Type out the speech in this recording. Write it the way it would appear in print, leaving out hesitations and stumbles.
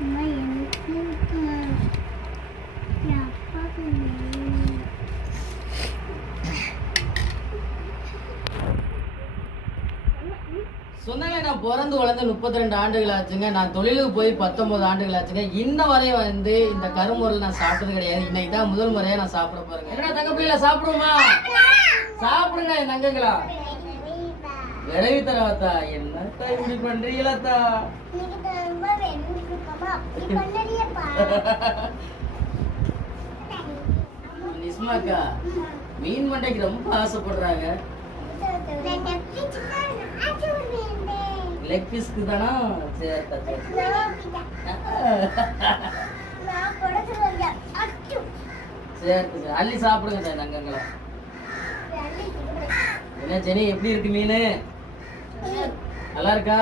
சொன்னாங்க. நான் பிறந்து வளர்ந்து 32 ஆண்டுகள் ஆச்சுங்க. நான் தொழிலுக்கு போய் 19 ஆண்டுகள் ஆச்சுங்க. இன்ன வரை வந்து இந்த கருமுறையில் நான் சாப்பிட்டது கிடையாது. இன்னைக்கு தான் முதல் முறையா நான் சாப்பிட போறேங்க. என்ன தங்க பிள்ளைல சாப்பிடுமா? சாப்பிடுங்க என் தங்கங்களா. விளைவி தரவாத்தா என்னத்தா இப்படி பண்றீங்களாத்தா? நிஸ்மாக்கா மீன் மண்டைக்கு ரொம்ப ஆசைப்படுறாங்க. லெக் பீஸ்க்கு தானா? சரி சரி அள்ளி சாப்பிடுங்க தங்கங்களா. என்ன ஜெனி எப்படி இருக்கு மீன்? நல்லா இருக்கா?